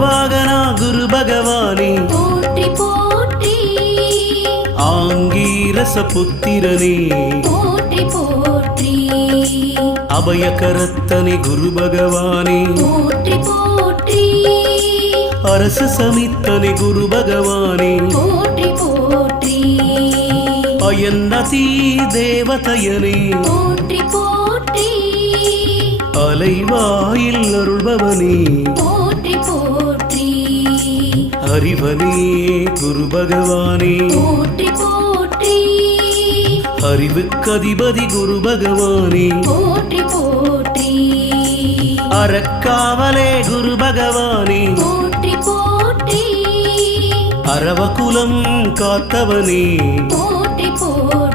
வாகனா குரு பகவானே போற்றி போற்றி ஆங்கீரச புத்திரனே போற்றி போற்றி அபயகரத்தனே குரு பகவானே போற்றி போற்றி அரசு சமித்தனே குரு பகவானே போற்றி போற்றி அயன்னதி தேவதையனே போற்றி போற்றி அலைவாயில் அருள்பவனே போற்றி போற்றி அறிவனே குரு பகவானே போற்றி போற்றி அறிவுக்கதிபதி குரு பகவானே போற்றி போற்றி அறக்காவலே குரு பகவானே போற்றி போற்றி அரவகுலம் காத்தவனே போற்றி